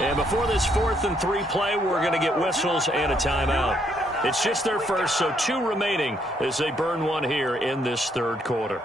And before this 4th and 3 play, we're going to get whistles and a timeout. It's just their first, so 2 remaining as they burn one here in this third quarter.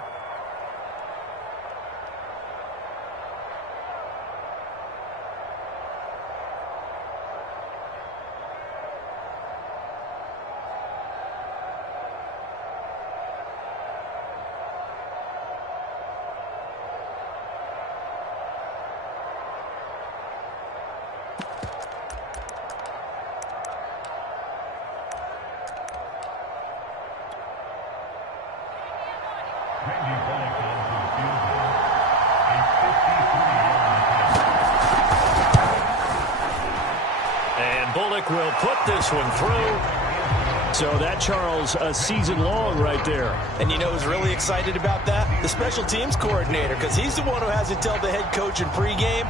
Will put this one through. So that, Charles, a season long right there. And you know who's really excited about that? The special teams coordinator, because he's the one who has to tell the head coach in pregame,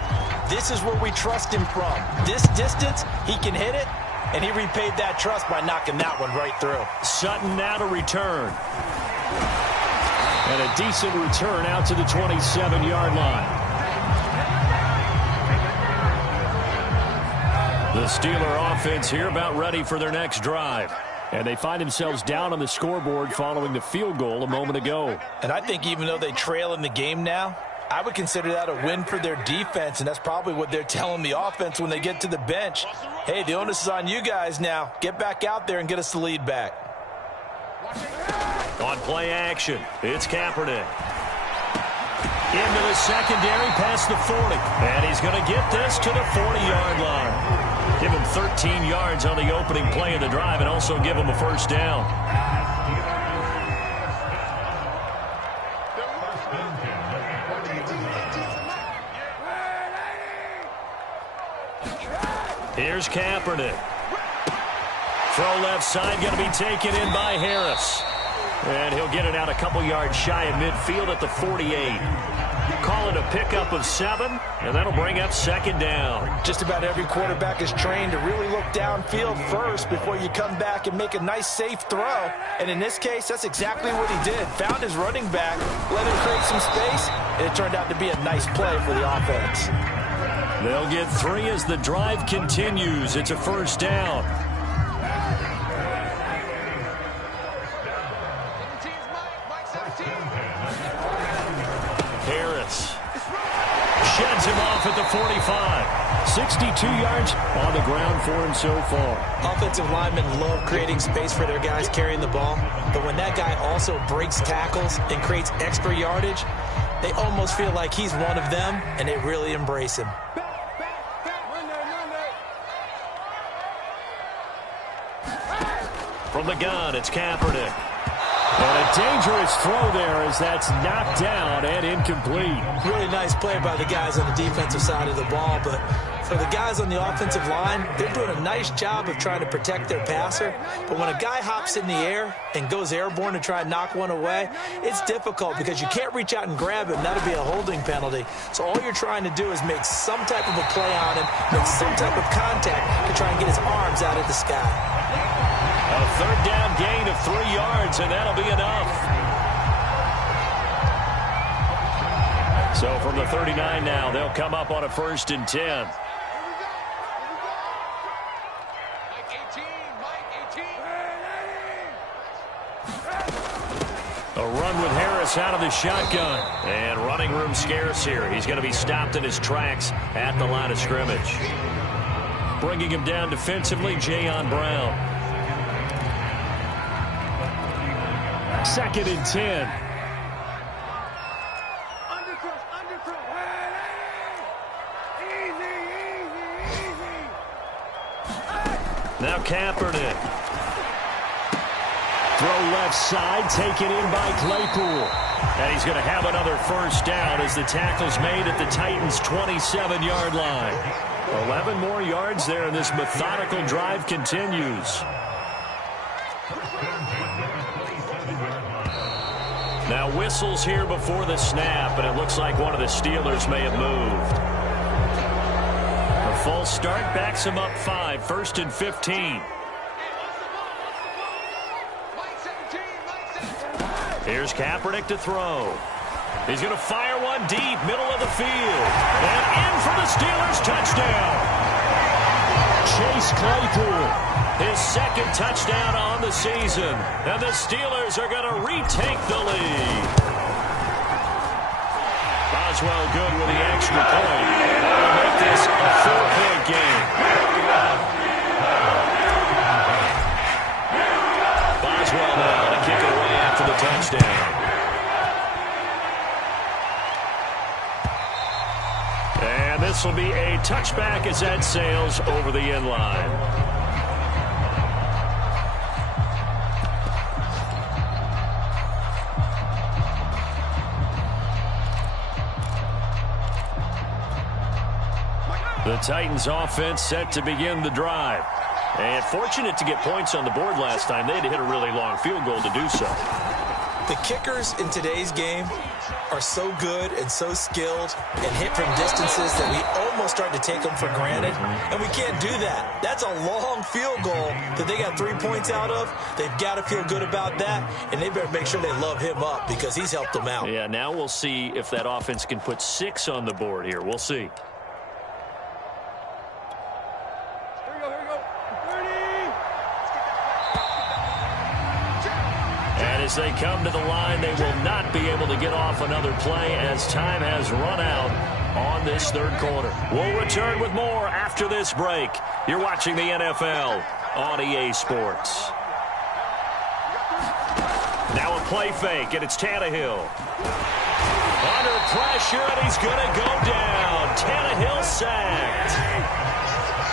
this is where we trust him from. This distance, he can hit it, and he repaid that trust by knocking that one right through. Sutton now to return. And a decent return out to the 27-yard line. The Steeler offense here about ready for their next drive. And they find themselves down on the scoreboard following the field goal a moment ago. And I think even though they trail in the game now, I would consider that a win for their defense, and that's probably what they're telling the offense when they get to the bench. Hey, the onus is on you guys now. Get back out there and get us the lead back. On play action, it's Kaepernick. Into the secondary past the 40. And he's going to get this to the 40-yard line. Give him 13 yards on the opening play of the drive and also give him a first down. Here's Kaepernick. Throw left side, going to be taken in by Harris. And he'll get it out a couple yards shy of midfield at the 48. Call it a pickup of 7, and that'll bring up second down. Just about every quarterback is trained to really look downfield first before you come back and make a nice, safe throw. And in this case, that's exactly what he did. Found his running back, let him create some space, and it turned out to be a nice play for the offense. They'll get 3 as the drive continues. It's a first down. Harris sheds him off at the 45. 62 yards on the ground for him so far. Offensive linemen love creating space for their guys carrying the ball, but when that guy also breaks tackles and creates extra yardage, they almost feel like he's one of them, and they really embrace him. From the gun, it's Kaepernick. And a dangerous throw there as that's knocked down and incomplete. Really nice play by the guys on the defensive side of the ball, but for the guys on the offensive line, they're doing a nice job of trying to protect their passer. But when a guy hops in the air and goes airborne to try and knock one away, it's difficult because you can't reach out and grab him. That'll be a holding penalty. So all you're trying to do is make some type of a play on him, make some type of contact to try and get his arms out of the sky. A third down gain of 3 yards, and that'll be enough. So from the 39 now, they'll come up on a 1st and 10. A run with Harris out of the shotgun. And running room scarce here. He's going to be stopped in his tracks at the line of scrimmage. Bringing him down defensively, Jayon Brown. 2nd and 10. Now Kaepernick. Throw left side, taken in by Claypool. And he's going to have another first down as the tackle's made at the Titans' 27-yard line. 11 more yards there, and this methodical drive continues. Now whistles here before the snap, and it looks like one of the Steelers may have moved. A false start backs him up 5, 1st and 15. Here's Kaepernick to throw. He's going to fire one deep, middle of the field. And in for the Steelers touchdown. Chase Claypool. His second touchdown on the season. And the Steelers are going to retake the lead. Boswell good with the extra point. That will make this a 4-point game. Boswell now to kick it away after the touchdown. And this will be a touchback as that sails over the end line. The Titans offense set to begin the drive. And fortunate to get points on the board last time. They had to hit a really long field goal to do so. The kickers in today's game are so good and so skilled and hit from distances that we almost start to take them for granted. And we can't do that. That's a long field goal that they got 3 points out of. They've got to feel good about that, and they better make sure they love him up because he's helped them out. Yeah, now we'll see if that offense can put 6 on the board here. We'll see. As they come to the line, they will not be able to get off another play as time has run out on this third quarter. We'll return with more after this break. You're watching the NFL on EA Sports. Now a play fake, and it's Tannehill. Under pressure, and he's going to go down. Tannehill sacked.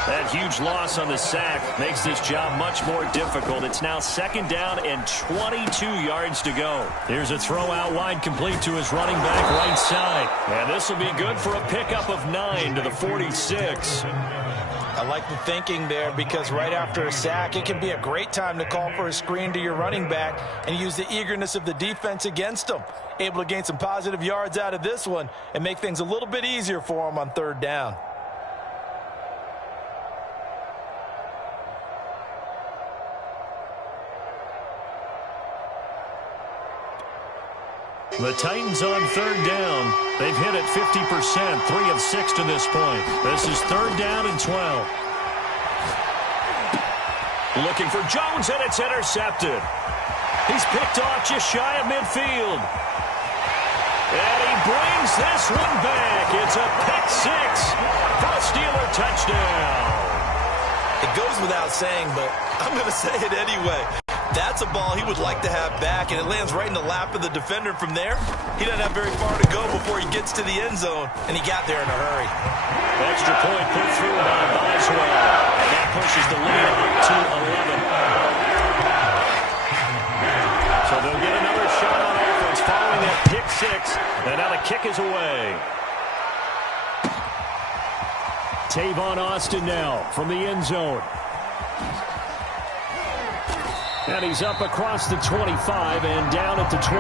That huge loss on the sack makes this job much more difficult. It's now second down and 22 yards to go. Here's a throw out wide complete to his running back right side. And this will be good for a pickup of 9 to the 46. I like the thinking there because right after a sack, it can be a great time to call for a screen to your running back and use the eagerness of the defense against them. Able to gain some positive yards out of this one and make things a little bit easier for them on third down. The Titans on third down. They've hit it 50%, 3 of 6 to this point. This is third down and 12. Looking for Jones, and it's intercepted. He's picked off just shy of midfield. And he brings this one back. It's a pick 6 for a Steeler touchdown. It goes without saying, but I'm going to say it anyway. That's a ball he would like to have back, and it lands right in the lap of the defender from there. He doesn't have very far to go before he gets to the end zone, and he got there in a hurry. Extra point put through by Boswell. And that pushes the lead up to 11. So they'll get another shot on offense following that pick 6, and now the kick is away. Tavon Austin now from the end zone. And he's up across the 25 and down at the 28.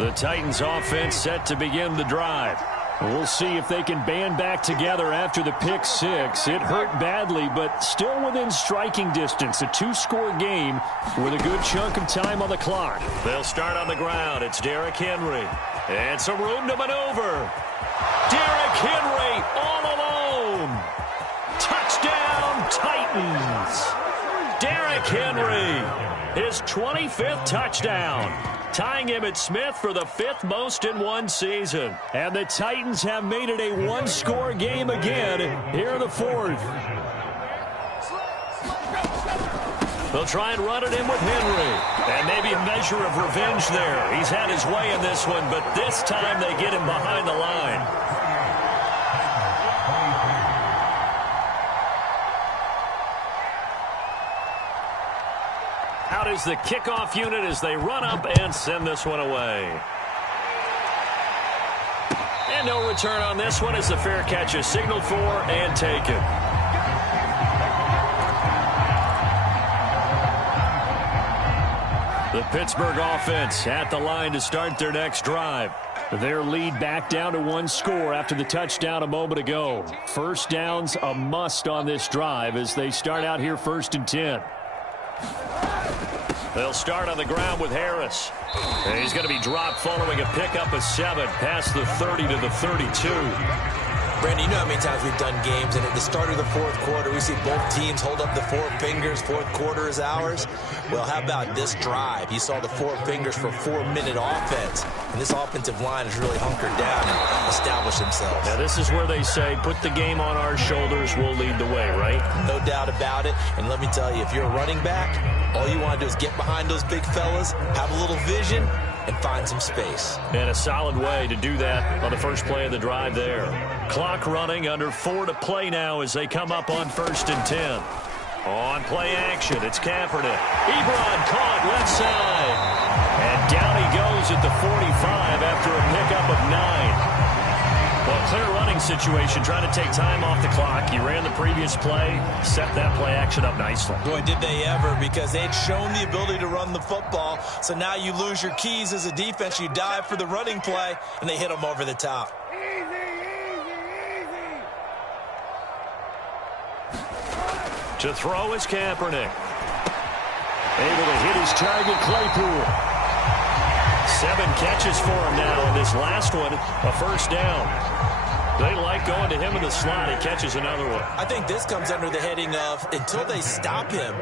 The Titans offense set to begin the drive. We'll see if they can band back together after the pick 6. It hurt badly, but still within striking distance. A 2-score game with a good chunk of time on the clock. They'll start on the ground. It's Derrick Henry. And some room to maneuver. Derrick Henry all alone. Touchdown, Titans. Derrick Henry, his 25th touchdown. Tying Emmitt Smith for the 5th most in one season. And the Titans have made it a 1-score game again here in the 4th. They'll try and run it in with Henry. And maybe a measure of revenge there. He's had his way in this one, but this time they get him behind the line. Out is the kickoff unit as they run up and send this one away. And no return on this one as the fair catch is signaled for and taken. The Pittsburgh offense at the line to start their next drive. Their lead back down to one score after the touchdown a moment ago. First down's a must on this drive as they start out here 1st and 10. They'll start on the ground with Harris. And he's going to be dropped following a pickup of 7 past the 30 to the 32. Brandon, you know how many times we've done games, and at the start of the fourth quarter, we see both teams hold up the 4 fingers, fourth quarter is ours. Well, how about this drive? You saw the 4 fingers for 4-minute offense, and this offensive line has really hunkered down and established themselves. Now, this is where they say, put the game on our shoulders, we'll lead the way, right? No doubt about it, and let me tell you, if you're a running back, all you want to do is get behind those big fellas, have a little vision, and find some space. And a solid way to do that on the first play of the drive there. Clock running, under 4 to play now as they come up on 1st and 10. On play action, it's Kaepernick. Ebron caught left side. And down he goes at the 45 after a pickup of 9. Well, clear running situation, trying to take time off the clock. He ran the previous play, set that play action up nicely. Boy, did they ever, because they'd shown the ability to run the football. So now you lose your keys as a defense. You dive for the running play, and they hit them over the top. To throw is Kaepernick. Able to hit his target, Claypool. 7 catches for him now, and this last one, a first down. They like going to him in the slot. He catches another one. I think this comes under the heading of, until they stop him,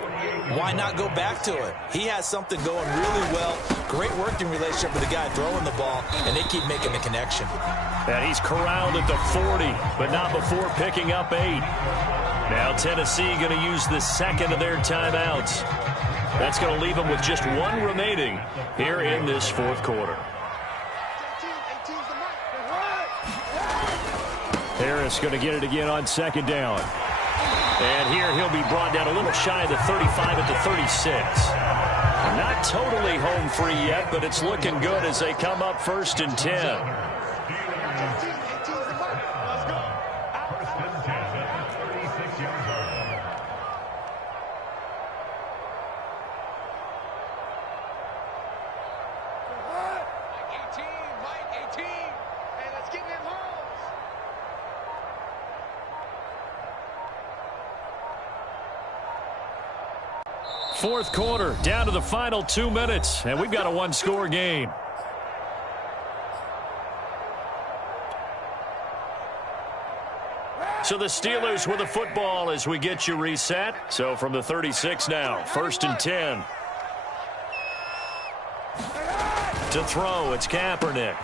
why not go back to it? He has something going really well. Great working relationship with the guy throwing the ball, and they keep making the connection. And he's corralled at the 40, but not before picking up 8. Now Tennessee going to use the second of their timeouts. That's going to leave them with just 1 remaining here in this fourth quarter. Harris going to get it again on 2nd down. And here he'll be brought down a little shy of the 35 at the 36. Not totally home free yet, but it's looking good as they come up 1st and 10. Fourth quarter, down to the final 2 minutes, and we've got a 1-score game. So the Steelers with the football as we get you reset. So from the 36 now, 1st and 10. To throw, it's Kaepernick.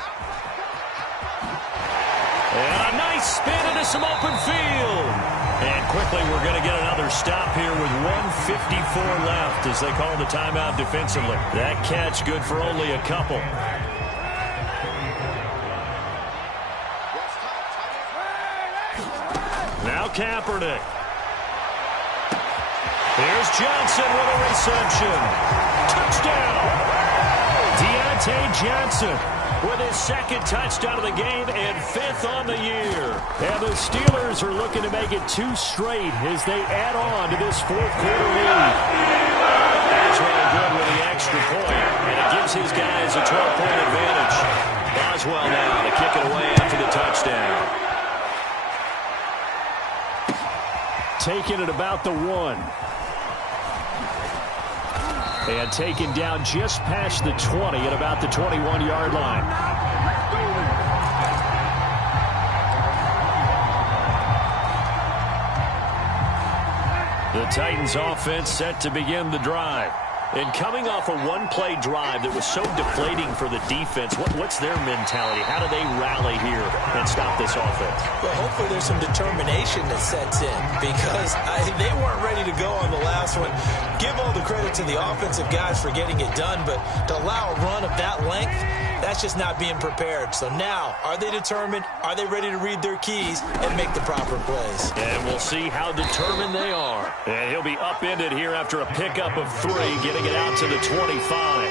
And a nice spin into some open field. And quickly we're going to get another stop here with 1:54 left as they call the timeout defensively. That catch good for only a couple. Now Kaepernick. Here's Johnson with a reception. Touchdown! Deontay Johnson with his 2nd touchdown of the game and 5th on the year. And the Steelers are looking to make it 2 straight as they add on to this fourth quarter lead. That's really good with the extra point, and it gives his guys a 12-point advantage. Boswell now to kick it away after the touchdown. Taking it about the 1. And taken down just past the 20 at about the 21-yard line. The Titans offense set to begin the drive. And coming off a one-play drive that was so deflating for the defense, what's their mentality? How do they rally here and stop this offense? Well, hopefully there's some determination that sets in because they weren't ready to go on the last one. Give all the credit to the offensive guys for getting it done, but to allow a run of that length, that's just not being prepared. So now, are they determined? Are they ready to read their keys and make the proper plays? And we'll see how determined they are. And he'll be upended here after a pickup of 3, getting it out to the 25.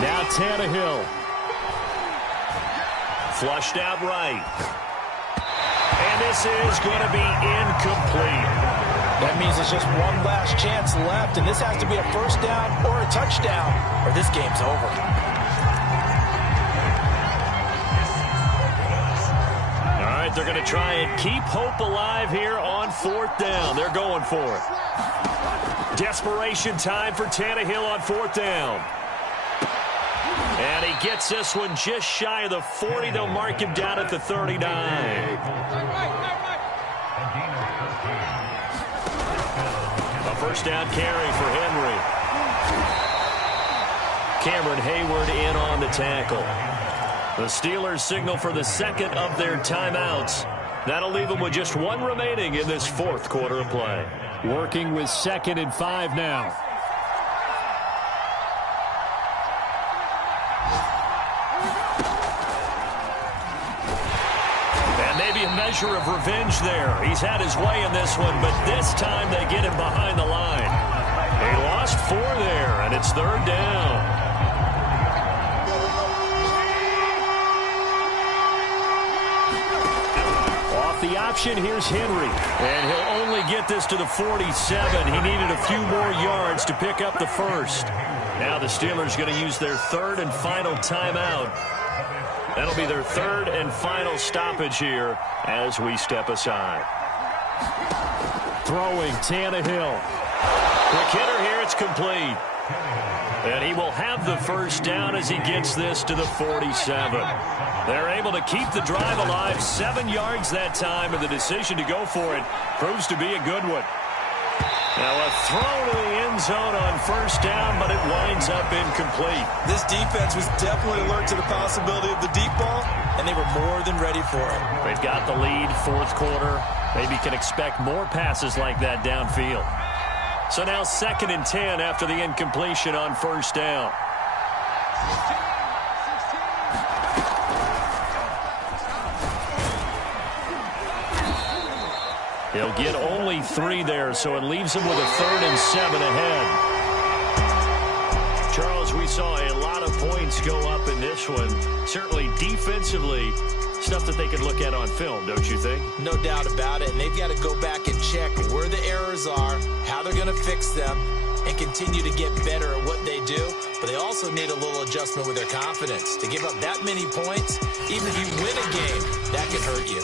Now Tannehill. Flushed out right. And this is going to be incomplete. That means it's just one last chance left, and this has to be a first down or a touchdown, or this game's over. they're going to try and keep hope alive here on 4th down. They're going for it. Desperation time for Tannehill on 4th down. And he gets this one just shy of the 40. They'll mark him down at the 39. A first down carry for Henry. Cameron Hayward in on the tackle. The Steelers signal for the second of their timeouts. That'll leave them with just one remaining in this 4th quarter of play. Working with 2nd and 5 now. A measure of revenge there. He's had his way in this one, but this time they get him behind the line. He lost 4 there, and it's 3rd down. Off the option, here's Henry. And he'll only get this to the 47. He needed a few more yards to pick up the first. Now the Steelers going to use their 3rd and final timeout. That'll be their 3rd and final stoppage here as we step aside. Throwing Tannehill. Quick hitter here, it's complete. And he will have the first down as he gets this to the 47. They're able to keep the drive alive, 7 yards that time, and the decision to go for it proves to be a good one. Now a throw to the end zone on first down, but it winds up incomplete. This defense was definitely alert to the possibility of the deep ball, and they were more than ready for it. They've got the lead, 4th quarter. Maybe can expect more passes like that downfield. So now 2nd and 10 after the incompletion on first down. He'll get only 3 there, so it leaves him with a 3rd and 7 ahead. Charles, we saw a lot of points go up in this one. Certainly defensively, stuff that they could look at on film, don't you think? No doubt about it, and they've got to go back and check where the errors are, how they're going to fix them, and continue to get better at what they do. But they also need a little adjustment with their confidence. To give up that many points, even if you win a game, that can hurt you.